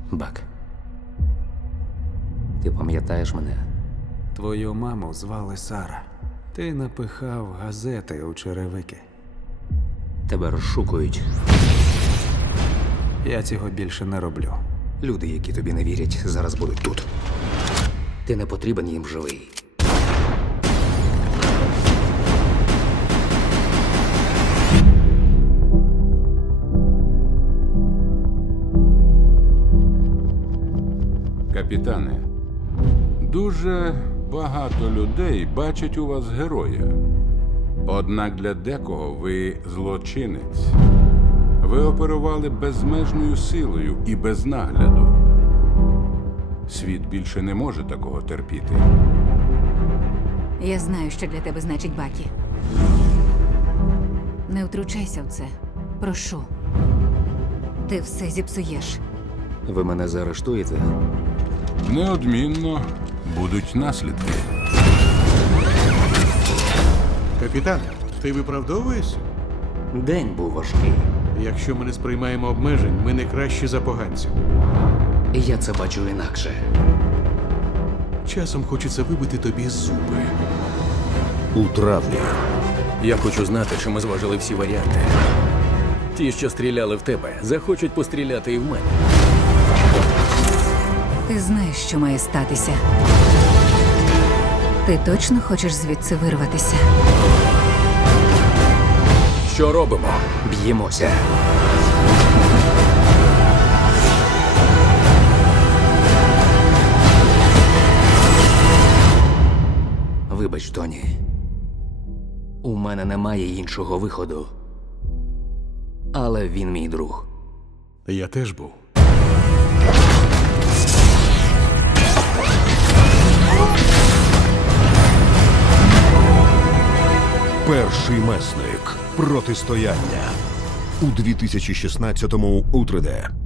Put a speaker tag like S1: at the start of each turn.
S1: Бак. Ти пам'ятаєш мене?
S2: Твою маму звали Сара. Ти напихав газети у черевики.
S1: Тебе розшукують.
S2: Я цього більше не роблю.
S1: Люди, які тобі не вірять, зараз будуть тут. Ти не потрібен їм живий.
S3: Капітане, дуже багато людей бачать у вас героя. Однак для декого ви злочинець. Ви оперували безмежною силою і без нагляду. Світ більше не може такого терпіти.
S4: Я знаю, що для тебе значить Бакі. Не втручайся в це. Прошу. Ти все зіпсуєш.
S1: Ви мене заарештуєте?
S3: Неодмінно будуть наслідки.
S5: Капітан, ти виправдовуєшся?
S1: День був важкий.
S5: Якщо ми не сприймаємо обмежень, ми не кращі за поганців.
S1: І я це бачу інакше.
S5: Часом хочеться вибити тобі зуби.
S6: У травні.
S7: Я хочу знати, чи ми зважили всі варіанти. Ті, що стріляли в тебе, захочуть постріляти і в мене.
S4: Ти знаєш, що має статися. Ти точно хочеш звідси вирватися?
S7: Що робимо?
S1: Б'ємося. Вибач, Тоні. У мене немає іншого виходу. Але він мій друг.
S5: Я теж був.
S6: Перший месник. Протистояння. У 2016-му у 3D.